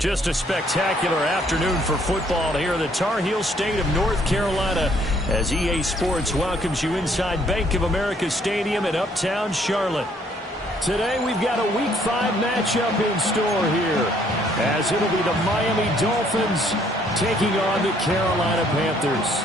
Just a spectacular afternoon for football here in the Tar Heel state of North Carolina as EA Sports welcomes you inside Bank of America Stadium in Uptown Charlotte. Today we've got a Week 5 matchup in store here as it'll be the Miami Dolphins taking on the Carolina Panthers.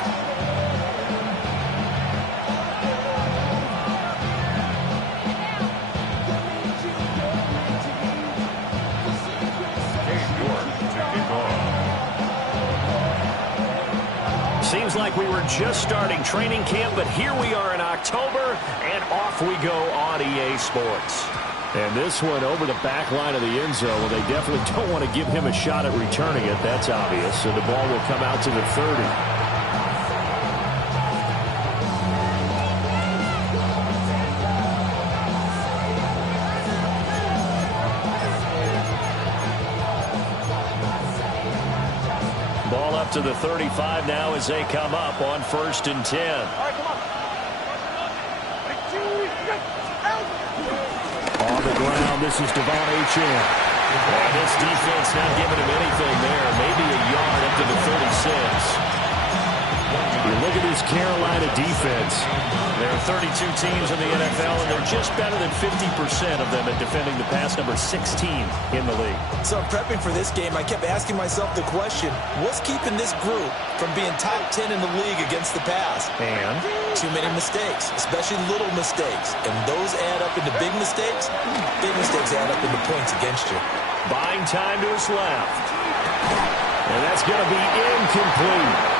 Seems like we were just starting training camp, but here we are in October, and off we go on EA Sports. And this one over the back line of the end zone. Well, they definitely don't want to give him a shot at returning it. That's obvious. So the ball will come out to the 30. To the 35 now as they come up on 1st and 10. On the ground, this is Devon Achane. And this defense not giving him anything there. Maybe a yard up to the 36. You look at this Carolina defense. There are 32 teams in the NFL, and they're just better than 50% of them at defending the pass, number 16 in the league. So prepping for this game, I kept asking myself the question, what's keeping this group from being top 10 in the league against the pass? And? Too many mistakes, especially little mistakes. And those add up into big mistakes. Big mistakes add up into points against you. Buying time to his left. And that's going to be incomplete.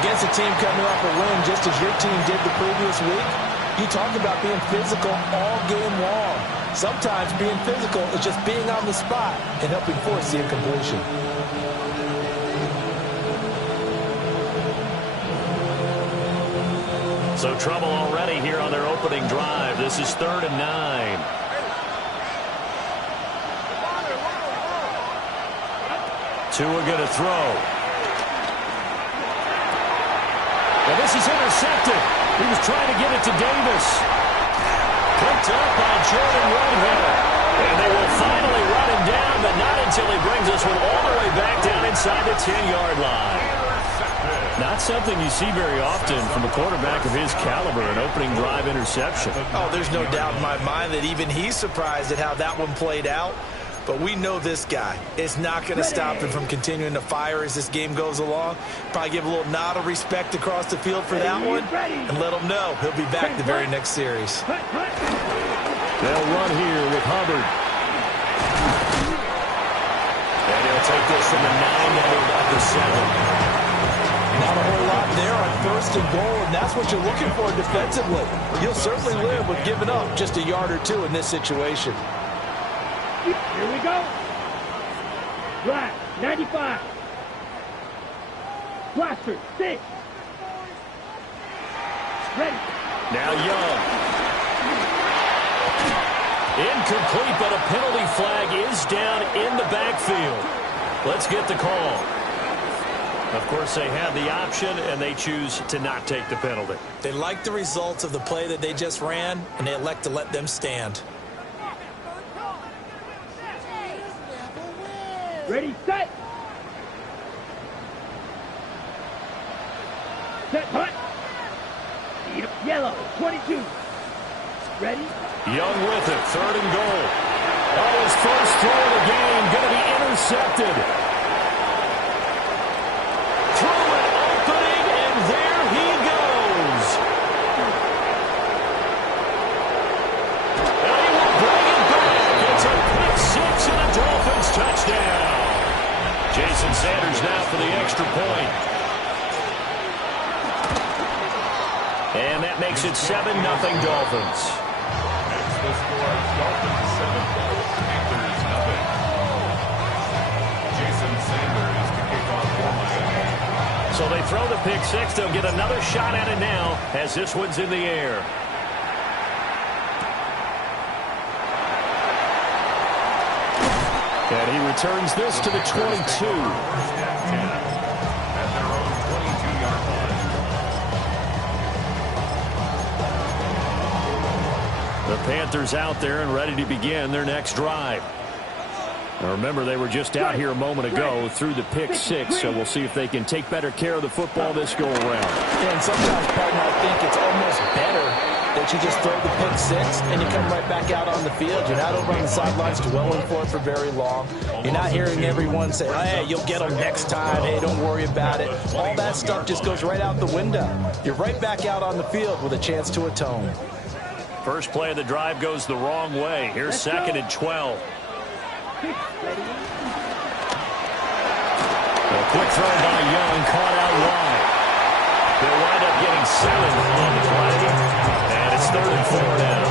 Against a team coming off a win just as your team did the previous week, you talk about being physical all game long. Sometimes being physical is just being on the spot and helping force the incompletion. So trouble already here on their opening drive. This is 3rd and 9. Tua going to throw. Well, this is intercepted. He was trying to get it to Davis. Picked up by Jordan Whitehead. And they will finally run him down, but not until he brings this one all the way back down inside the 10-yard line. Not something you see very often from a quarterback of his caliber, an opening drive interception. Oh, there's no doubt in my mind that even he's surprised at how that one played out. But we know this guy is not going to stop him from continuing to fire as this game goes along. Probably give a little nod of respect across the field for that one and let him know he'll be back the very next series. They'll run here with Hubbard. And he'll take this from the 9 down to the 7. Not a whole lot there on 1st and goal, and that's what you're looking for defensively. You'll certainly live with giving up just a yard or two in this situation. Here we go. Black, 95. Blaster, 6. Ready. Now Young. Incomplete, but a penalty flag is down in the backfield. Let's get the call. Of course, they have the option, and they choose to not take the penalty. They like the results of the play that they just ran, and they elect to let them stand. Ready, set. Set, punt. Yellow, 22. Ready. Young with it, 3rd and goal. Oh, his first throw of the game, going to be intercepted. Through an opening, and there he goes. And he will bring it back. It's a pick 6 and a Dolphins touchdown. Jason Sanders now for the extra point. And that makes it 7-0 Dolphins. That's the score. Dolphins 7, Panthers nothing. Jason Sanders to kick off for Miami. So they throw the pick 6. They'll get another shot at it now as this one's in the air. And he returns this to the 22. The Panthers out there and ready to begin their next drive. Now remember, they were just out here a moment ago through the pick six, so we'll see if they can take better care of the football this go around. And sometimes, partner, I think it's almost better that you just throw the pick six and you come right back out on the field. You're not over on the sidelines dwelling for it for very long. You're not hearing everyone say, hey, you'll get them next time. Hey, don't worry about it. All that stuff just goes right out the window. You're right back out on the field with a chance to atone. First play of the drive goes the wrong way. Here's second and 12. A quick throw by Young, caught out wide. They'll wind up getting 7 on the play, and it's 3rd and 4 now.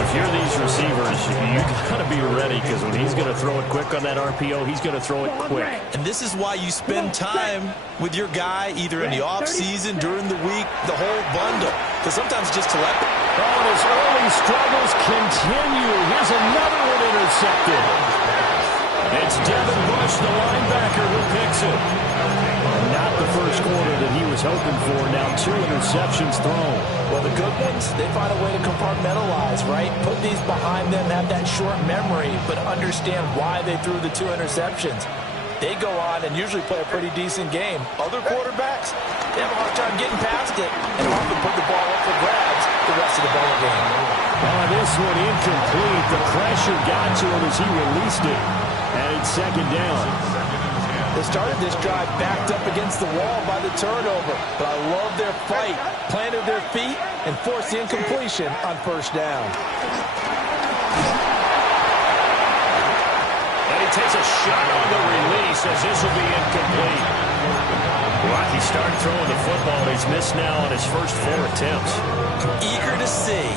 If you're these receivers, you got to be ready, because when he's going to throw it quick on that RPO, he's going to throw it quick. And this is why you spend time with your guy, either in the offseason, during the week, the whole bundle, because sometimes just to let them. Oh, and his early struggles continue. Here's another one intercepted. It's Devin Bush, the linebacker, who picks it. Not the first quarter that he was hoping for. Now 2 interceptions thrown. Well, the good ones, they find a way to compartmentalize, right? Put these behind them, have that short memory, but understand why they threw the 2 interceptions. They go on and usually play a pretty decent game. Other quarterbacks, they have a hard time getting past it and often put the ball up for grabs the rest of the ball game. Oh, this one incomplete. The pressure got to him as he released it. And it's second down. They started this drive backed up against the wall by the turnover, but I love their fight. Planted their feet and forced the incompletion on first down. And he takes a shot on the release as this will be incomplete. Rocky started throwing the football. He's missed now on his first 4 attempts. Eager to see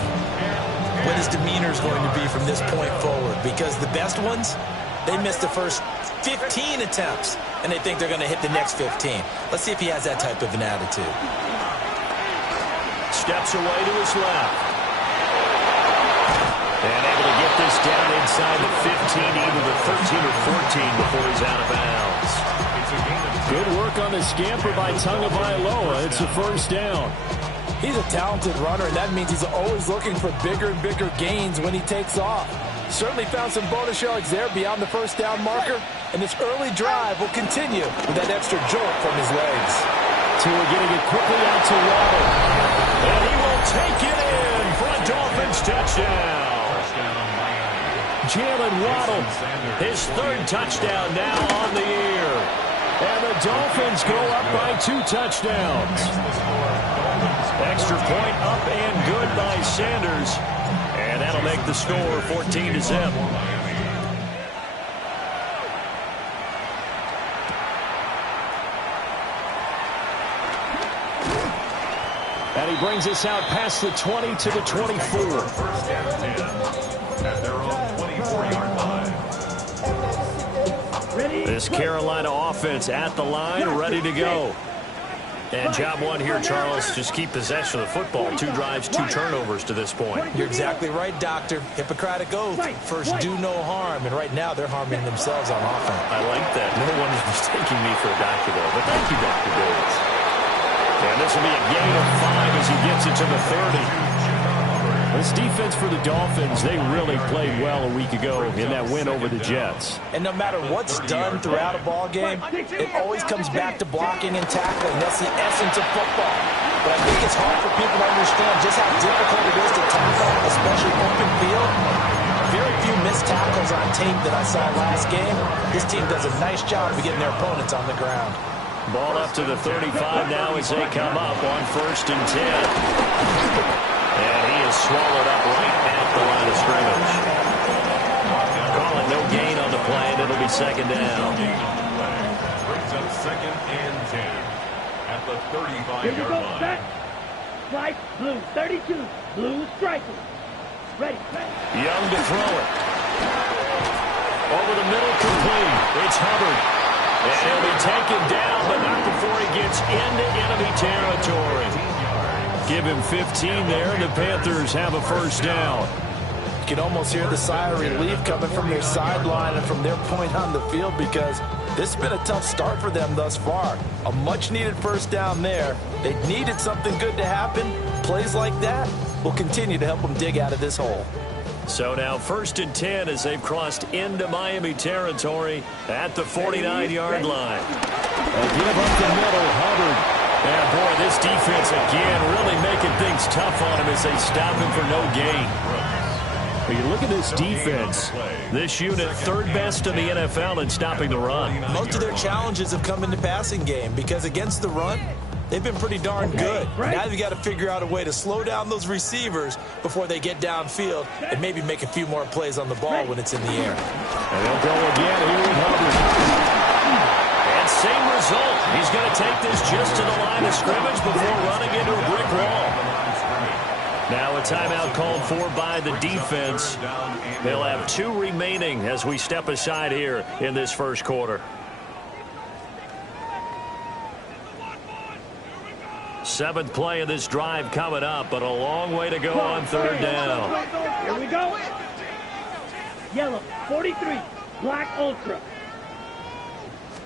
what his demeanor is going to be from this point forward, because the best ones, they missed the first 15 attempts, and they think they're going to hit the next 15. Let's see if he has that type of an attitude. Steps away to his left. And able to get this down inside the 15, either the 13 or 14 before he's out of bounds. Good work on the scamper by Tagovailoa. It's a first down. He's a talented runner, and that means he's always looking for bigger and bigger gains when he takes off. Certainly found some bonus yards there beyond the first down marker, and this early drive will continue with that extra jolt from his legs. Tua getting it quickly out to Waddle. And he will take it in for a Dolphins touchdown. Jalen Waddle, his 3rd touchdown now on the year. And the Dolphins go up by 2 touchdowns. Extra point up and good by Sanders. And that'll make the score 14-0. And he brings us out past the 20 to the 24. First down and 10 at their own 24-yard line. This Carolina offense at the line, ready to go. And job one here, Charles, just keep possession of the football. 2 drives, 2 turnovers to this point. You're exactly right, Doctor. Hippocratic oath. First, do no harm. And right now, they're harming themselves on offense. I like that. No one is mistaking me for a doctor, though. But thank you, Dr. Davis. And this will be a gain of 5 as he gets it to the 30. This defense for the Dolphins, they really played well a week ago in that win over the Jets. And no matter what's done throughout a ball game, it always comes back to blocking and tackling. That's the essence of football. But I think it's hard for people to understand just how difficult it is to tackle, especially open field. Very few missed tackles on tape that I saw last game. This team does a nice job of getting their opponents on the ground. Ball up to the 35 now as they come up on 1st and 10. And he is swallowed up right at the line of scrimmage. Call it no gain on the play, and it'll be 2nd down. Brings up 2nd and 10 at the 35-yard line. Strike, blue, 32. Blue striker. Ready. Young to throw it. Over the middle, complete. It's Hubbard. And he'll be taken down, but not before he gets into enemy territory. Give him 15 there, and the Panthers have a first down. You can almost hear the sigh of relief coming from their sideline and from their point on the field, because this has been a tough start for them thus far. A much-needed first down there. They needed something good to happen. Plays like that will continue to help them dig out of this hole. So now 1st and 10 as they've crossed into Miami territory at the 49-yard line. A give up the middle, Hubbard. Yeah, boy, this defense again really making things tough on him as they stop him for no gain. When you look at this defense, this unit 3rd best in the NFL in stopping the run. Most of their challenges have come in the passing game because against the run, they've been pretty darn good. Now you've got to figure out a way to slow down those receivers before they get downfield and maybe make a few more plays on the ball when it's in the air. And they'll go again here with Hubbard. And same result. He's going to take this just to the line of scrimmage before running into a brick wall. Now a timeout called for by the defense. They'll have 2 remaining as we step aside here in this first quarter. 7th play of this drive coming up, but a long way to go on 3rd down. Here we go. Yellow, 43, black ultra.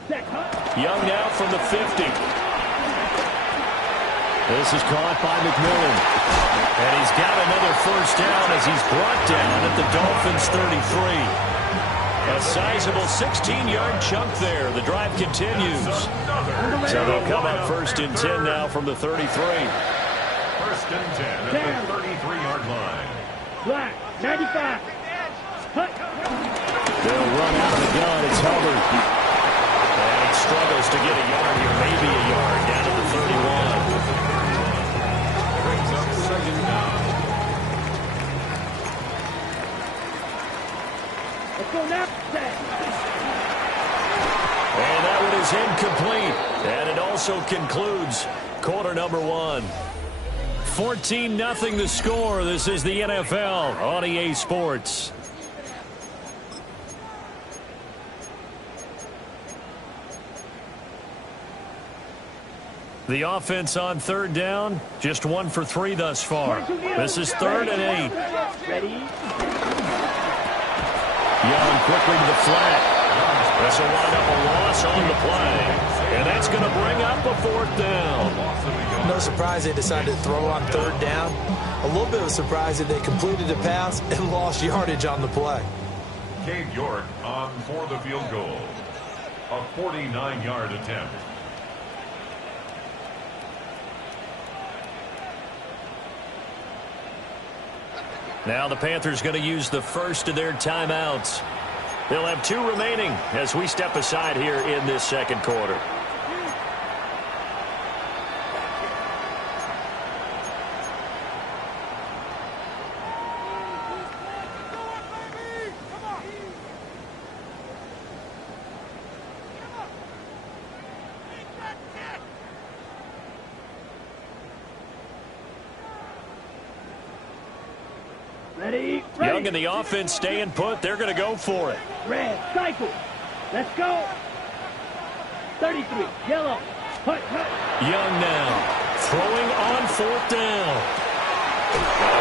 Young now from the 50. This is caught by McMillan. And he's got another 1st down as he's brought down at the Dolphins' 33. A sizable 16-yard chunk there. The drive continues. So they'll come up 1st and 10 now from the 33. 1st and 10 at the 33-yard line. Black, 95. They'll run out of the gun. It's Hubbard. And he struggles to get a yard here, maybe a yard down to the 31. Brings up 2nd down. Let's go now. And that one is incomplete. And it also concludes quarter number 1. 14-0 the score. This is the NFL on EA Sports. The offense on 3rd down, just 1 for 3 thus far. This is 3rd and 8. Ready? Young quickly to the flat. This will wind up a loss on the play. And that's going to bring up a 4th down. No surprise they decided to throw on 3rd down. A little bit of a surprise that they completed a pass and lost yardage on the play. Cade York on for the field goal. A 49-yard attempt. Now the Panthers going to use the first of their timeouts. They'll have 2 remaining as we step aside here in this 2nd quarter. Ready? Young and the offense staying put. They're going to go for it. Red, cycle. Let's go. 33, yellow. Hut, hut. Young now throwing on 4th down.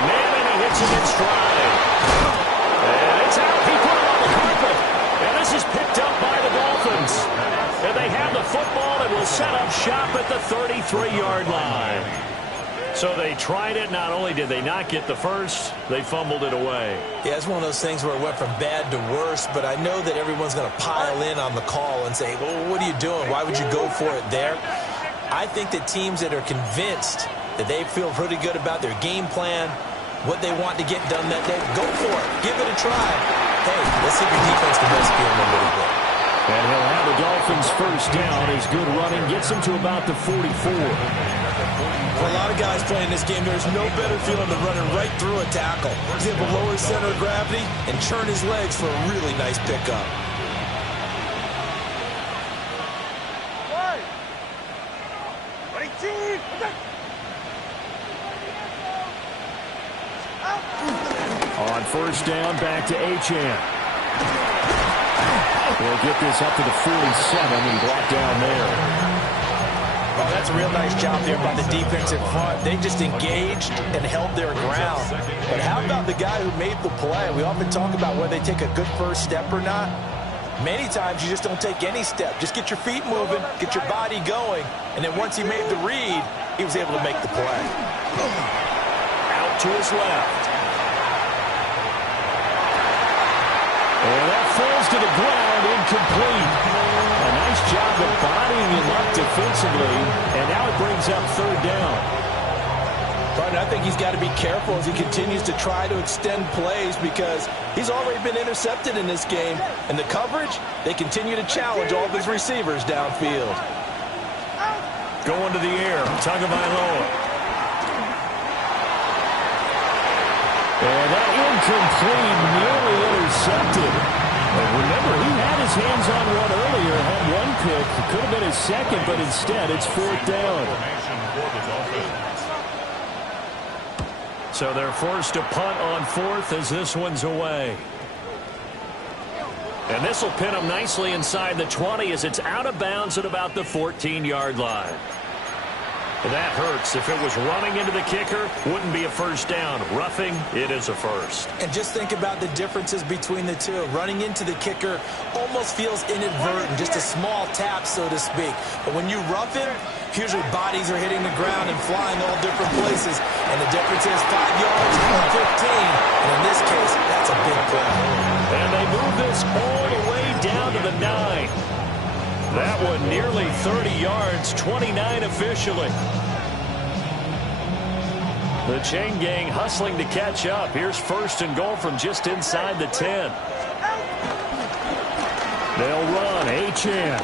Man, and he hits him in stride. And it's out. He put it on the carpet. And this is picked up by the Dolphins. And they have the football and will set up shop at the 33-yard line. So they tried it. Not only did they not get the first, they fumbled it away. Yeah, it's one of those things where it went from bad to worse, but I know that everyone's going to pile in on the call and say, well, what are you doing? Why would you go for it there? I think that teams that are convinced that they feel pretty good about their game plan, what they want to get done that day, go for it. Give it a try. Hey, let's see if your defense can rescue them a little bit. And he'll have the Dolphins' first down. His good running gets him to about the 44. For a lot of guys playing this game, there's no better feeling than running right through a tackle. He's able to lower his center of gravity and churn his legs for a really nice pickup. On 1st down, back to Achane. They'll get this up to the 47 and block down there. Oh, that's a real nice job there by the defense in front. They just engaged and held their ground. But how about the guy who made the play? We often talk about whether they take a good first step or not. Many times you just don't take any step. Just get your feet moving, get your body going, and then once he made the read, he was able to make the play. Out to his left. falls to the ground, incomplete. A nice job of bodying him up defensively, and now it brings up third down. Partner, I think he's got to be careful as he continues to try to extend plays because he's already been intercepted in this game. And the coverage, they continue to challenge all of his receivers downfield. Going to the air, Tagovailoa. And that incomplete, nearly intercepted. And remember, he had his hands on one earlier, had one pick. It could have been his second, but instead it's fourth down. So they're forced to punt on fourth as this one's away. And this will pin them nicely inside the 20 as it's out of bounds at about the 14-yard line. That hurts. If it was running into the kicker, wouldn't be a first down. Roughing, it is a first. And just think about the differences between the two. Running into the kicker almost feels inadvertent, just a small tap, so to speak. But when you rough him, usually bodies are hitting the ground and flying all different places. And the difference is 5 yards or 15. And in this case, that's a big play. And they move this all the way down to the 9. That one nearly 30 yards, 29 officially. The chain gang hustling to catch up. Here's first and goal from just inside the 10. They'll run, Achane.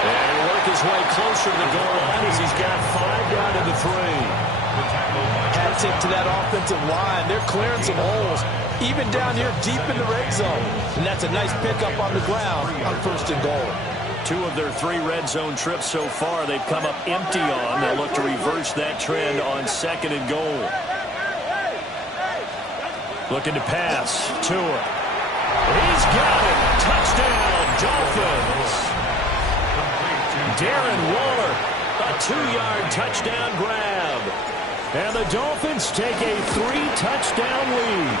And he'll work his way closer to the goal line as he's got 5 down to the 3. Hat tip to that offensive line. They're clearing some holes, even down here deep in the red zone. And that's a nice pickup on the ground on first and goal. 2 of their 3 red zone trips so far they've come up empty on. They'll look to reverse that trend on second and goal. Looking to pass. Tua. He's got it. Touchdown, Dolphins. Darren Waller, a 2-yard touchdown grab. And the Dolphins take a 3-touchdown lead.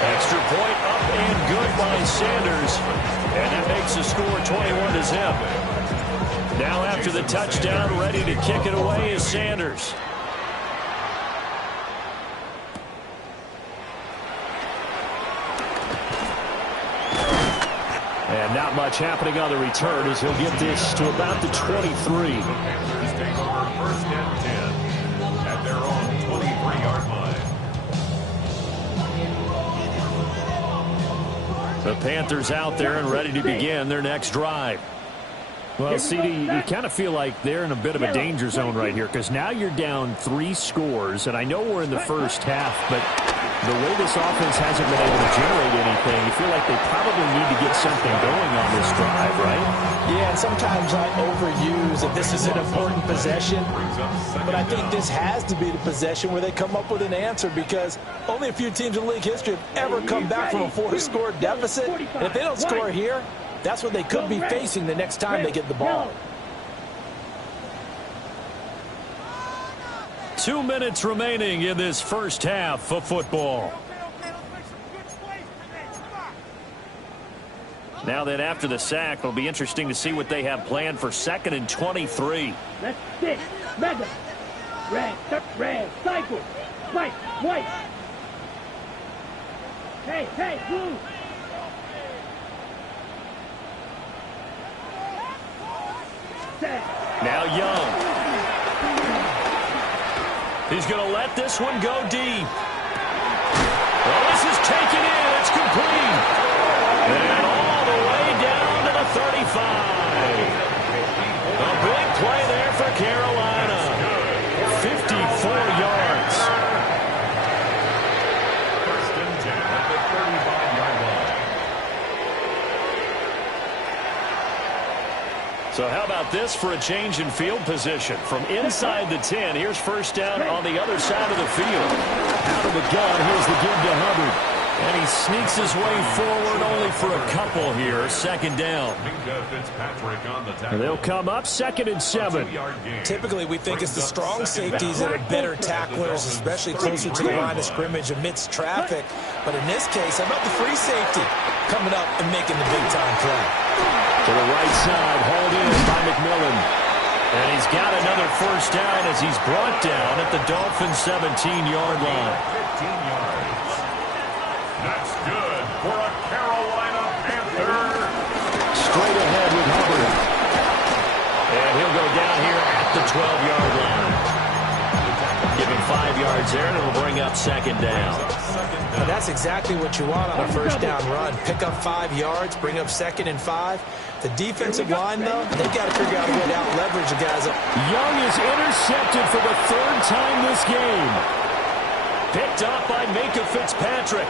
Extra point up and good by Sanders. And that makes the score 21-0. Now after the touchdown, ready to kick it away is Sanders. And not much happening on the return as he'll get this to about the 23. Panthers take over first and 10 at their own 23-yard line. The Panthers out there and ready to begin their next drive. Well, CD, you kind of feel like they're in a bit of a danger zone right here because now you're down 3 scores, and I know we're in the first half, but the way this offense hasn't been able to generate anything, you feel like they probably need to get something going on this drive, right? Yeah, and sometimes I overuse if this is an important possession, but I think this has to be the possession where they come up with an answer because only a few teams in league history have ever come back from a 4-score deficit, and if they don't score here, that's what they could be facing the next time they get the ball. 2 minutes remaining in this first half of football. Now that after the sack, it'll be interesting to see what they have planned for 2nd and 23. Let's stick. Mega. Red. Cycle. White. Hey, blue. Now Young. He's going to let this one go deep. Well, this is taken in. It's complete. And all the way down to the 35. A big play there for Carolina. 54 yards. First and 10 at the 35-yard line. So how about this for a change in field position? From inside the 10, here's first down on the other side of the field. Out of the gun, here's the give to Hubbard. And he sneaks his way forward only for a couple here. 2nd down. And they'll come up 2nd and 7. Typically, we think it's the strong safeties that are better tacklers, especially closer to the line of scrimmage amidst traffic. But in this case, how about the free safety coming up and making the big-time play? To the right side, hauled in by McMillan. And he's got another first down as he's brought down at the Dolphins' 17-yard line. 15 yards. That's good for a Carolina Panther. Straight ahead with Hubbard. And he'll go down here at the 12-yard line. Give him 5 yards there, and it'll bring up second down. Well, that's exactly what you want on a first down run. Pick up 5 yards, bring up 2nd and 5. The defensive line, though, they've got to figure out a way to out-leverage the guys up. Young is intercepted for the 3rd time this game. Picked up by Minka Fitzpatrick.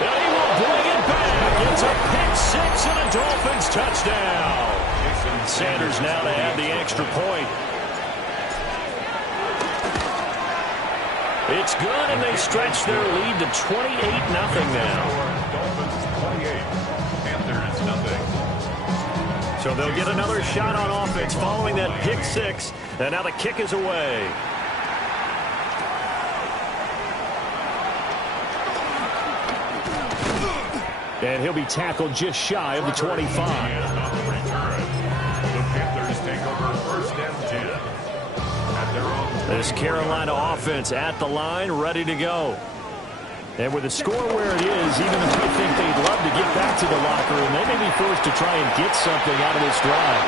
And he will bring it back. It's a pick 6 and a Dolphins touchdown. Sanders now to add the extra point. It's good, and they stretch their lead to 28-0 now. Dolphins 28, Panthers nothing. So they'll get another shot on offense following that pick 6, and now the kick is away. And he'll be tackled just shy of the 25. This Carolina offense at the line, ready to go. And with the score where it is, even if we think they'd love to get back to the locker room, they may be forced to try and get something out of this drive.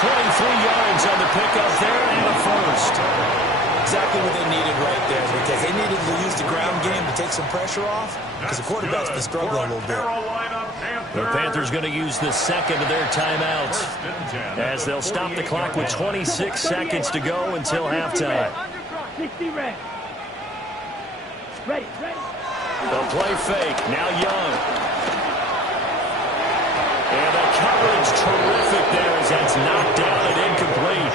23 yards on the pickup there and a first. Exactly what they needed right there, because they needed to use the ground game to take some pressure off, because the quarterback's been struggling a little bit. The Panthers going to use the second of their timeouts as they'll stop the clock with 26 seconds to go until halftime. 60 red. Ready. They'll play fake. Now Young. And the coverage terrific there as that's knocked down and incomplete.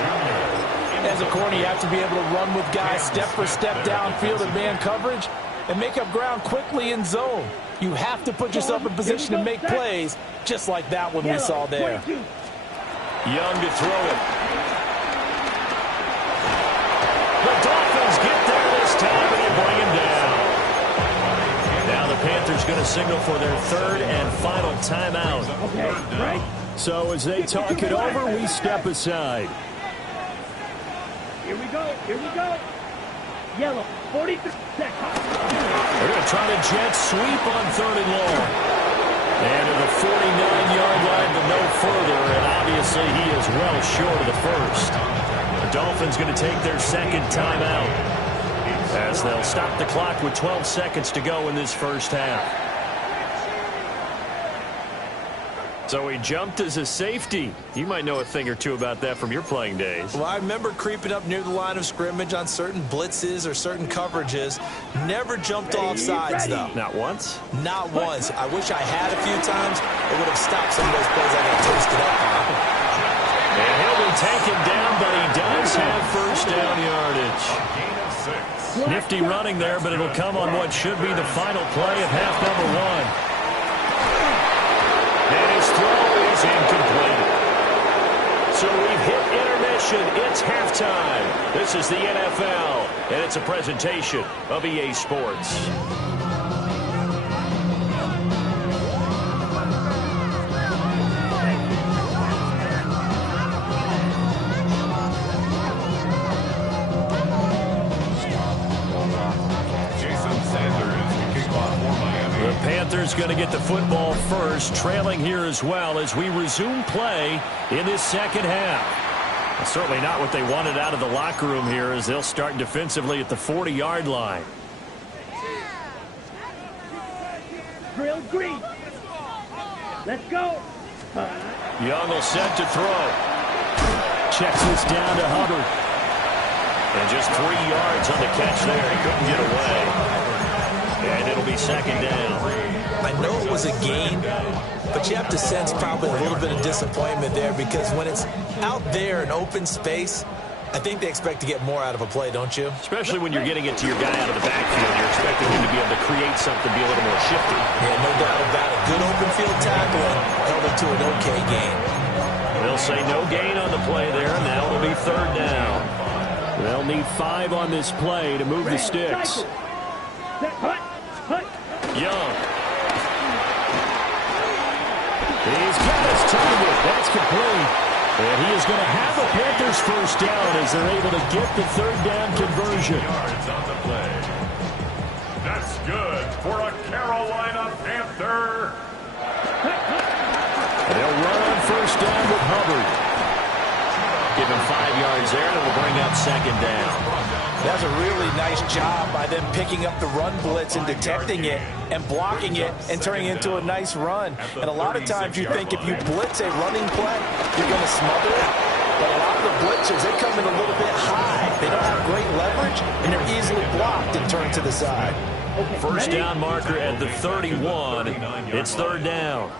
As a corner, you have to be able to run with guys step for step downfield in man coverage and make up ground quickly in zone. You have to put yourself in position to make plays, just like that one we saw there. Young to throw it. The Dolphins get there this time, and they bring him down. Now the Panthers going to signal for their 3rd and final timeout. Okay, right. So as they talk it over, we step aside. Here we go. Yellow, 43 seconds. They're going to try to jet sweep on 3rd and long. And to the 49-yard line, but no further, and obviously he is well short of the first. The Dolphins going to take their 2nd timeout as they'll stop the clock with 12 seconds to go in this first half. So he jumped as a safety. You might know a thing or two about that from your playing days. Well, I remember creeping up near the line of scrimmage on certain blitzes or certain coverages. Never jumped off sides, though. Not once? Not once. I wish I had a few times. It would have stopped some of those plays I got toasted up on. And he'll be taken down, but he does have first down yardage. Nifty running there, but it'll come on what should be the final play of half number 1. And his throw is incomplete. So we've hit intermission. It's halftime. This is the NFL, and it's a presentation of EA Sports. Panthers going to get the football first, trailing here as well as we resume play in this second half. Well, certainly not what they wanted out of the locker room here as they'll start defensively at the 40-yard line. Drill green. Let's go. Young will set to throw. Checks this down to Hubbard. And just 3 yards on the catch there. He couldn't get away. And it'll be second down. I know it was a gain, but you have to sense probably a little bit of disappointment there because when it's out there in open space, I think they expect to get more out of a play, don't you? Especially when you're getting it to your guy out of the backfield. You're expecting him to be able to create something, be a little more shifty. Yeah, no doubt about it. Good open field tackling held it to an okay gain. They'll say no gain on the play there. Now it'll be 3rd down. They'll need 5 on this play to move the sticks. Young. He's got his target. That's complete. And he is going to have the Panthers first down as they're able to get the third down conversion. Yards on the play. That's good for a Carolina Panther. And they'll run on first down with Hubbard. Give him 5 yards there, and it will bring up second down. That's a really nice job by them picking up the run blitz and detecting it and blocking it and turning it into a nice run. And a lot of times you think if you blitz a running play, you're going to smother it. But a lot of the blitzers, they come in a little bit high. They don't have great leverage, and they're easily blocked and turned to the side. First down marker at the 31. It's third down.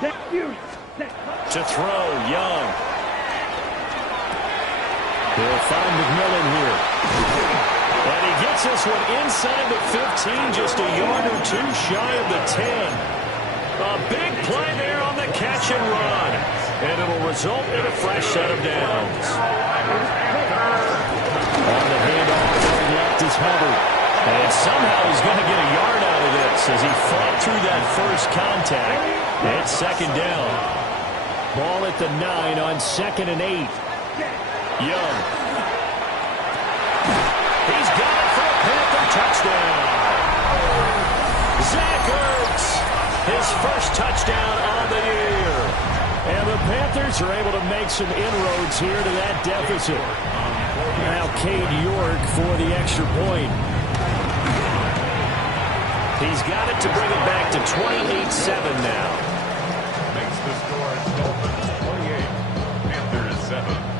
To throw, Young. He'll find McMillan here. And he gets this one inside the 15, just a yard or two shy of the 10. A big play there on the catch and run. And it'll result in a fresh set of downs. On the handoff, going left is Hubbard. And somehow he's going to get a yard out of this as he fought through that first contact. It's second down. Ball at the 9 on 2nd and 8. Young. He's got it for a Panther touchdown. Zach Ertz, his first touchdown on the year. And the Panthers are able to make some inroads here to that deficit. Now Cade York for the extra point. He's got it to bring it back to 28-7 now. Makes the score Dolphins 28, Panthers 7.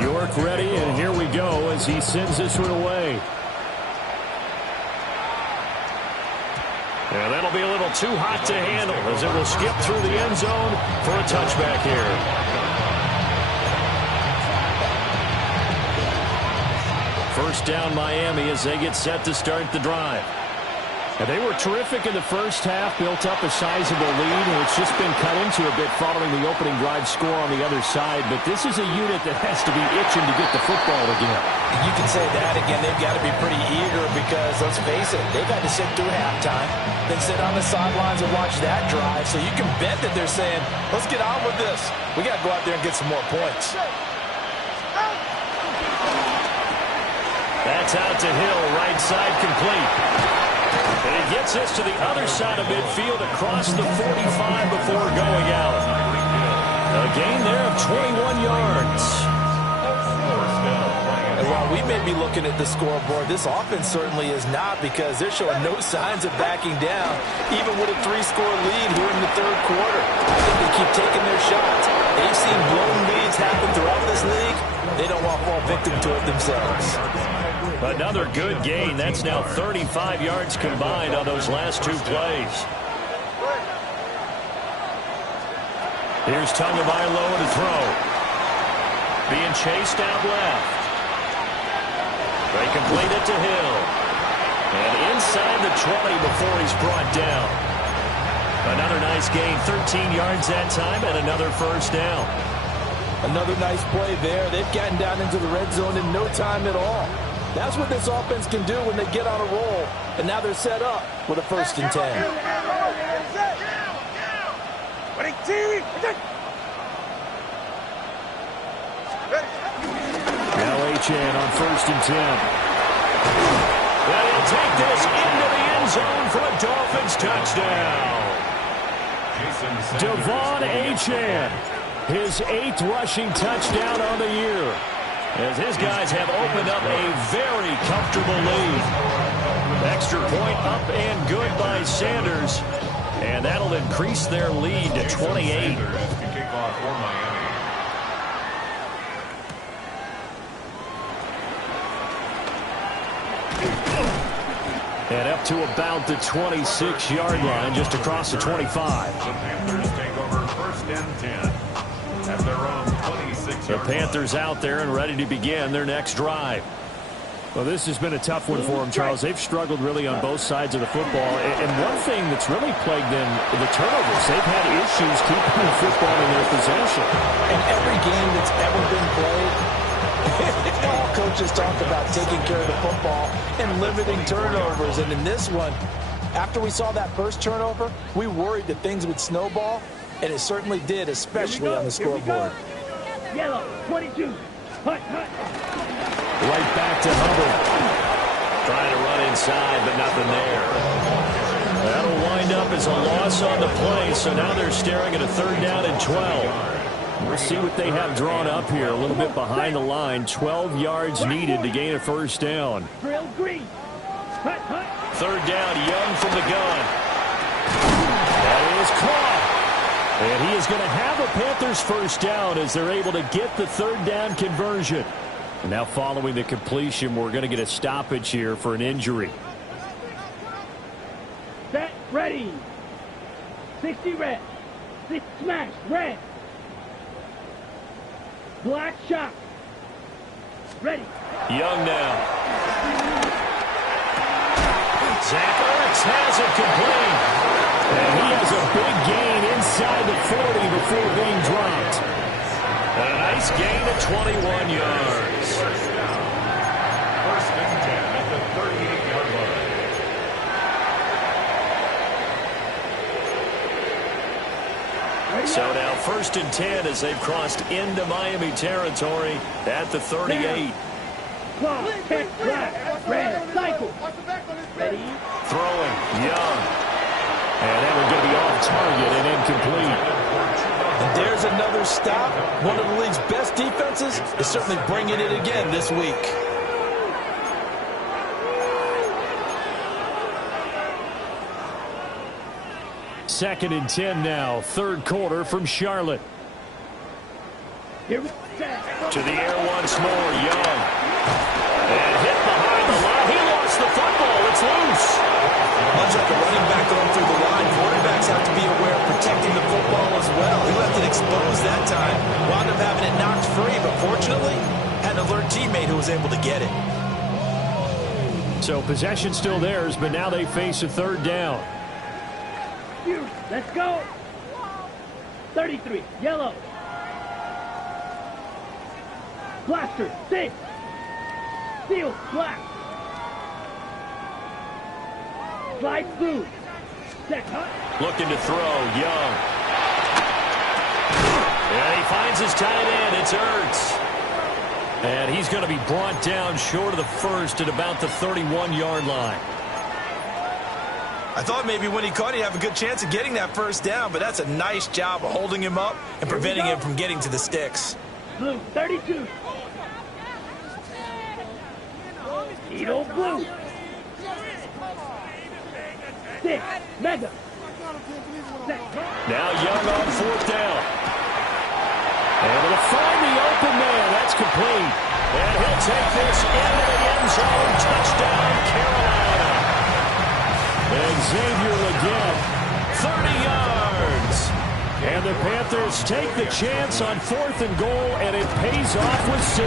York ready, and here we go as he sends this one away. And that'll be a little too hot to handle as it will skip through the end zone for a touchback here. First down Miami as they get set to start the drive. And they were terrific in the first half, built up a sizable lead, and it's just been cut into a bit following the opening drive score on the other side. But this is a unit that has to be itching to get the football again. You can say that again. They've got to be pretty eager because, let's face it, they've had to sit through halftime, then sit on the sidelines and watch that drive. So you can bet that they're saying, let's get on with this. We got to go out there and get some more points. That's out to Hill, right side complete. And he gets this to the other side of midfield across the 45 before going out. A gain there of 21 yards. And while we may be looking at the scoreboard, this offense certainly is not, because they're showing no signs of backing down, even with a 3-score lead here in the third quarter. I think they keep taking their shots. They've seen blown leads happen throughout this league. They don't want to fall victim to it themselves. Another good gain. That's now 35 yards combined on those last 2 plays. Here's Tagovailoa to throw. Being chased out left. They complete it to Hill. And inside the 20 before he's brought down. Another nice gain, 13 yards that time, and another first down. Another nice play there. They've gotten down into the red zone in no time at all. That's what this offense can do when they get on a roll. And now they're set up with a 1st and 10. Now Achane on 1st and 10. And he'll take this into the end zone for a Dolphins touchdown. Devon Achane, his 8th rushing touchdown on the year, as his guys have opened up a very comfortable lead. Extra point up and good by Sanders. And that'll increase their lead to 28. And up to about the 26-yard line, just across the 25. The Panthers take over 1st and 10 at their own 26. The Panthers out there and ready to begin their next drive. Well, this has been a tough one for them, Charles. They've struggled really on both sides of the football. And one thing that's really plagued them, the turnovers. They've had issues keeping the football in their possession. And every game that's ever been played, it all comes coaches talk about taking care of the football and limiting turnovers. And in this one, after we saw that first turnover, we worried that things would snowball, and it certainly did, especially on the scoreboard. Yellow, 22. Hut, hut. Right back to Hubbard. Trying to run inside, but nothing there. That'll wind up as a loss on the play, so now they're staring at a 3rd down and 12. We'll see what they have drawn up here. A little bit behind the line. 12 yards needed to gain a 1st down. Drill green. Hut, hut. 3rd down, Young from the gun. That is caught. And he is going to have a Panthers 1st down as they're able to get the 3rd down conversion. Now following the completion, we're going to get a stoppage here for an injury. Set, ready. 60 red. 6 smash, red. Black shot. Ready. Young now. Zach Ertz has it complete. And he has a big gain inside the 40 before being dropped. And a nice gain of 21 yards. 1st and 10 at the 38-yard line. So now 1st and 10 as they've crossed into Miami territory at the 38. Claw, catch, black, red, cycle. Ready. Throwing, Young. And that one's going to be off target and incomplete. And there's another stop. One of the league's best defenses is certainly bringing it again this week. Second and 10 now. 3rd quarter from Charlotte. Here we go. To the air once more, Young. And hit behind the line. He lost the football. It's loose. Much like a running back going through the line, quarterbacks have to be aware of protecting the football as well. He left it exposed that time, wound up having it knocked free, but fortunately, had an alert teammate who was able to get it. So possession still theirs, but now they face a 3rd down. Let's go. 33, yellow. Blaster, 6. Steel, black. Slide through. Set, hut. Looking to throw, Young. And he finds his tight end. It's Ertz. And he's going to be brought down short of the 1st at about the 31-yard line. I thought maybe when he caught, he'd have a good chance of getting that 1st down, but that's a nice job of holding him up and preventing him from getting to the sticks. Blue, 32. Edo blue. 6, mega. Now Young on 4th down. Able to find the open man. That's complete. And he'll take this into the end zone. Touchdown, Carolina. And Xavier Legette, 30 yards. And the Panthers take the chance on 4th and goal, and it pays off with 6.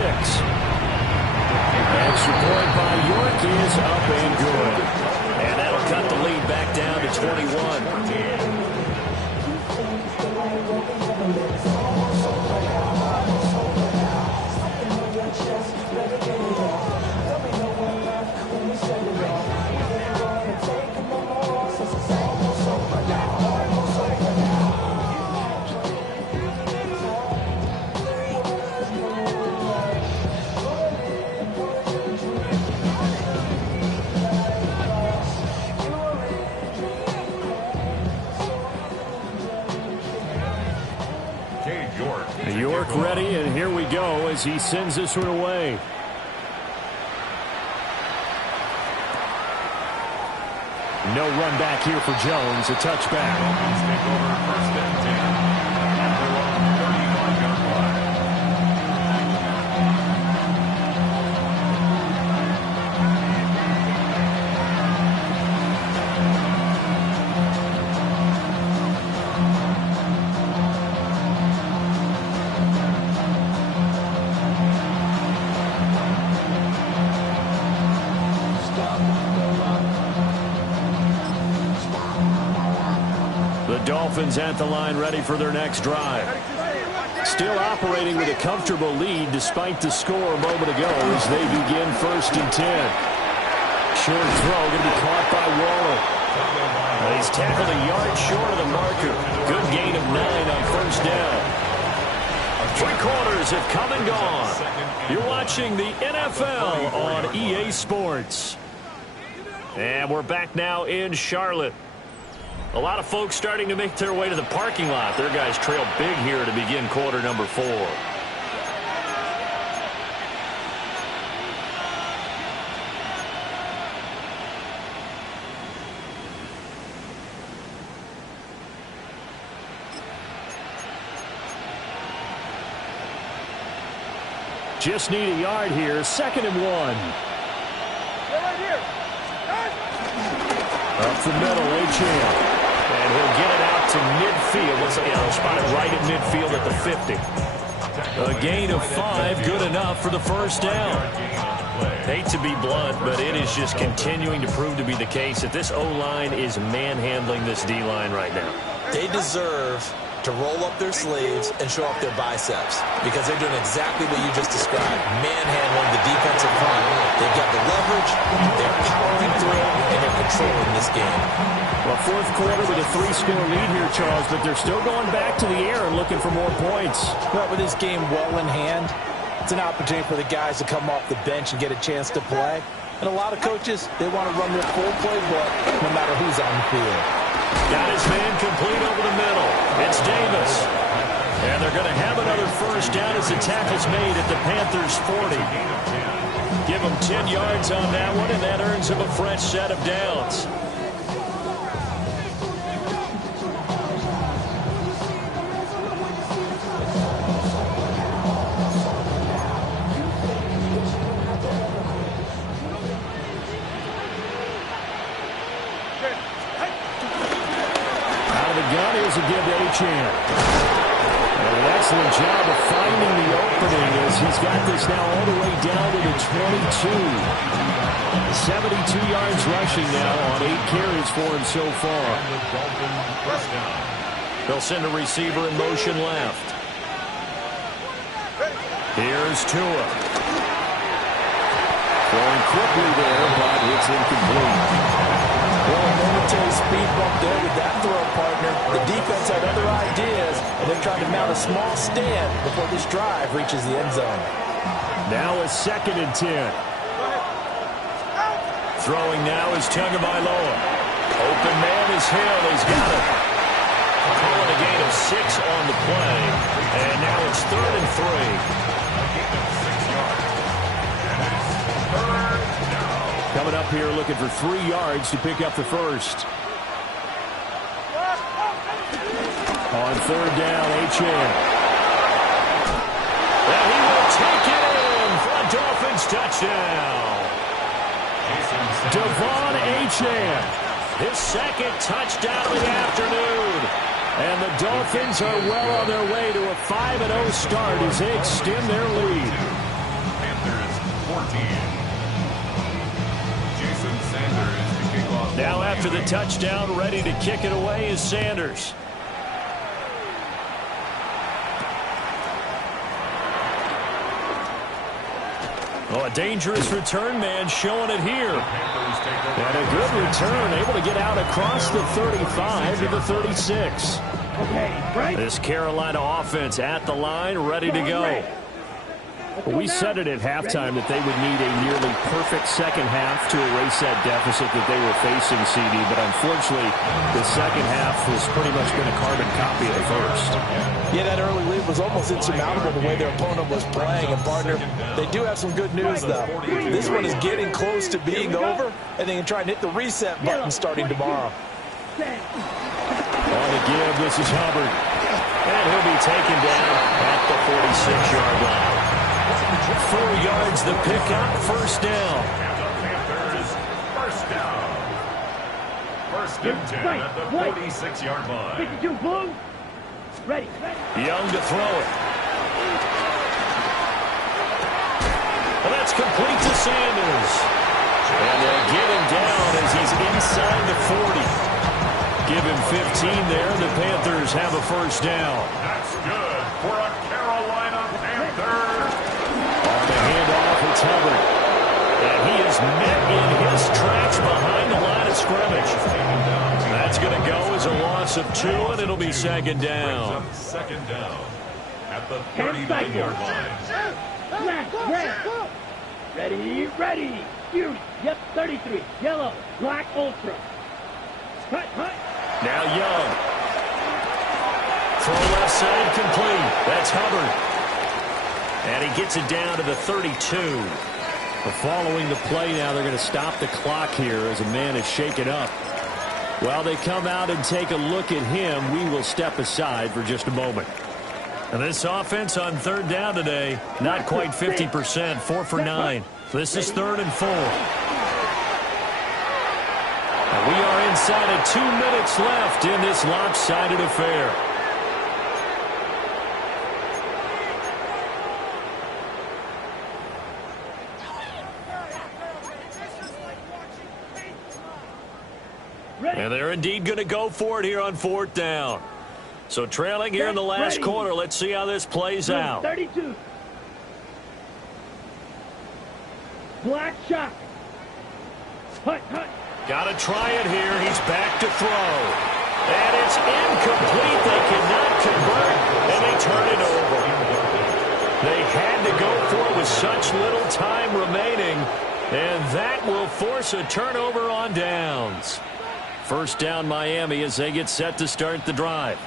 Extra point by York is up and good. And that'll cut the lead back down to 21. York ready, and here we go as he sends this one away. No run back here for Jones. A touchback. Dolphins take over 1st and 10 at their own 35-yard line. The Dolphins at the line, ready for their next drive. Still operating with a comfortable lead despite the score a moment ago as they begin 1st and 10. Short throw going to be caught by Waller. He's tackled a yard short of the marker. Good gain of 9 on 1st down. 3 quarters have come and gone. You're watching the NFL on EA Sports. And we're back now in Charlotte. A lot of folks starting to make their way to the parking lot. Their guys trail big here to begin quarter number 4. Just need a yard here. 2nd and 1. Right here. Up the middle, A-Chan. And he'll get it out to midfield. Spotted right at midfield at the 50. A gain of 5, good enough for the 1st down. Hate to be blunt, but it is just continuing to prove to be the case that this O-line is manhandling this D-line right now. They deserve to roll up their sleeves and show up their biceps because they're doing exactly what you just described, manhandling the defensive front. They've got the leverage, they're powering through, and they're controlling this game. Well, 4th quarter with a 3-score lead here, Charles, but they're still going back to the air and looking for more points. Well, with this game well in hand, it's an opportunity for the guys to come off the bench and get a chance to play. And a lot of coaches, they want to run their full playbook no matter who's on the field. Got his man complete over the middle. It's Davis. And they're going to have another 1st down as the tackle's made at the Panthers' 40. Give them 10 yards on that one, and that earns them a fresh set of downs. To give to A-Chan. An excellent job of finding the opening as he's got this now all the way down to the 22. 72 yards rushing now on 8 carries for him so far. They'll send a receiver in motion left. Here's Tua. Throwing quickly there, but it's incomplete. Well, a momentary speed bump there with that throw, partner. The defense had other ideas, and they're trying to mount a small stand before this drive reaches the end zone. Now a 2nd and 10. Throwing now is Tagovailoa. Open man is Hill. He's got it. Calling a gain of 6 on the play. And now it's 3rd and 3. Coming up here looking for 3 yards to pick up the 1st. On 3rd down, A-Chan. And he will take it in for a Dolphins touchdown. Devon A-Chan, his 2nd touchdown of the afternoon. And the Dolphins are well on their way to a 5-0 start as they extend their lead. Panthers 14. Now after the touchdown, ready to kick it away is Sanders. Oh, a dangerous return man showing it here. And a good return, able to get out across the 35 to the 36. Okay, right. This Carolina offense at the line, ready to go. We said it at halftime that they would need a nearly perfect second half to erase that deficit that they were facing, CD. But unfortunately, the second half has pretty much been a carbon copy of the first. Yeah, that early lead was almost insurmountable the way their opponent was playing. And, partner, they do have some good news, though. This one is getting close to being over, and they can try and hit the reset button starting tomorrow. On the give, this is Hubbard. And he'll be taken down at the 46-yard line. 4 yards the pickup, 1st down. Panthers, 1st down. 1st and 10 at the 46-yard line. 52 blue. Ready. Young to throw it. Well, that's complete to Sanders. And they'll get him down as he's inside the 40. Give him 15 there. The Panthers have a 1st down. That's good for a count. loss of 2, and it'll be second down. Second down at the 10 39-yard line. Black, red. Ready. Fury. Yep, 33. Yellow. Black, ultra. Hut. Now Young. Throw left side complete. That's Hubbard. And he gets it down to the 32. But following the play now, they're going to stop the clock here as a man is shaken up. While they come out and take a look at him, we will step aside for just a moment. And this offense on third down today, not quite 50%, 4 for 9. This is 3rd and 4. And we are inside of 2 minutes left in this lopsided affair. And they're indeed going to go for it here on 4th down. So trailing here in the last quarter. Let's see how this plays out. 32. Black shot. Hut. Got to try it here. He's back to throw. And it's incomplete. They cannot convert, and they turn it over. They had to go for it with such little time remaining, and that will force a turnover on downs. First down Miami as they get set to start the drive.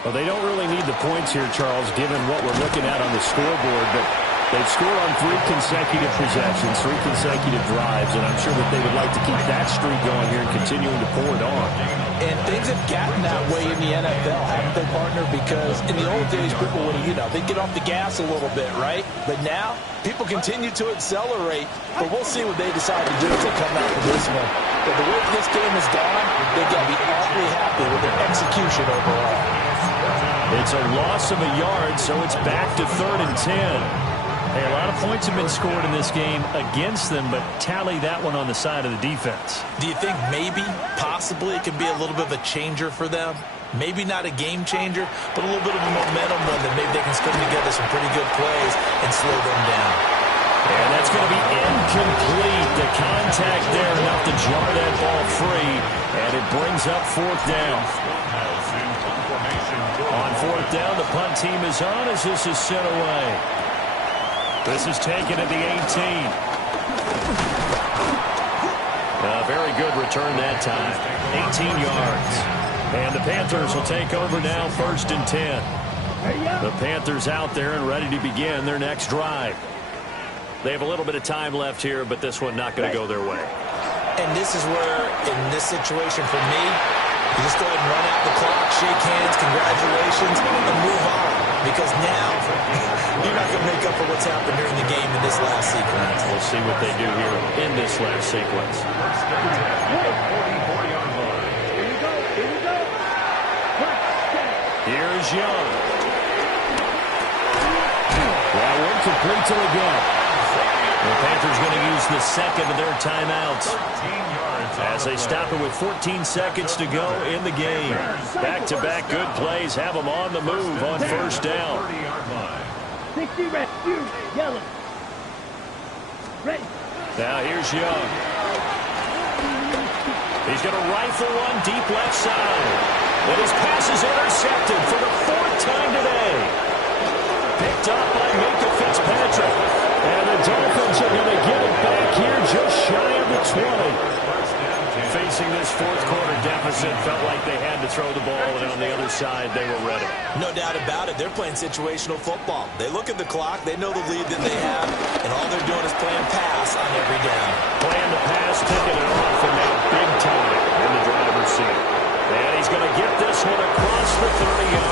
Well, they don't really need the points here, Charles, given what we're looking at on the scoreboard, but they've scored on 3 consecutive possessions, 3 consecutive drives, and I'm sure that they would like to keep that streak going here and continuing to pour it on. And things have gotten that way in the NFL, haven't they, partner? Because in the old days, people would, they'd get off the gas a little bit, right? But now, people continue to accelerate, but we'll see what they decide to do as they come out with this one. But the way this game has gone, they've got to be awfully happy with their execution overall. It's a loss of a yard, so it's back to 3rd and 10. Hey, a lot of points have been scored in this game against them, but tally that one on the side of the defense. Do you think maybe, possibly, it could be a little bit of a changer for them? Maybe not a game changer, but a little bit of a momentum one that maybe they can string together some pretty good plays and slow them down. And that's going to be incomplete. The contact there enough to jar that ball free, and it brings up 4th down. On 4th down, the punt team is on as this is sent away. This is taken at the 18. A very good return that time. 18 yards. And the Panthers will take over now, 1st and 10. The Panthers out there and ready to begin their next drive. They have a little bit of time left here, but this one not going to go their way. And this is where, in this situation for me, you just go ahead and run out the clock, shake hands, congratulations, and move on. Because now, you're not going to make up for what's happened during the game in this last sequence. We'll see what they do here in this last sequence. Here's Young. That one complete to the gut. The Panthers going to use the second of their timeouts as they stop it with 14 seconds to go in the game. Back-to-back good plays have them on the move on 1st down. 60 red, yellow. Ready. Now here's Young. He's going to rifle one deep left side. And his pass is intercepted for the 4th time today. Picked up by Minka Fitzpatrick. And the Dolphins are going to get it back here just shy of the 20. Facing this 4th quarter deficit, felt like they had to throw the ball, and on the other side, they were ready. No doubt about it. They're playing situational football. They look at the clock, they know the lead that they have, and all they're doing is playing pass on every down. Playing the pass, picking it off, and now big time in the driver's seat. And he's going to get this one across the 30-yard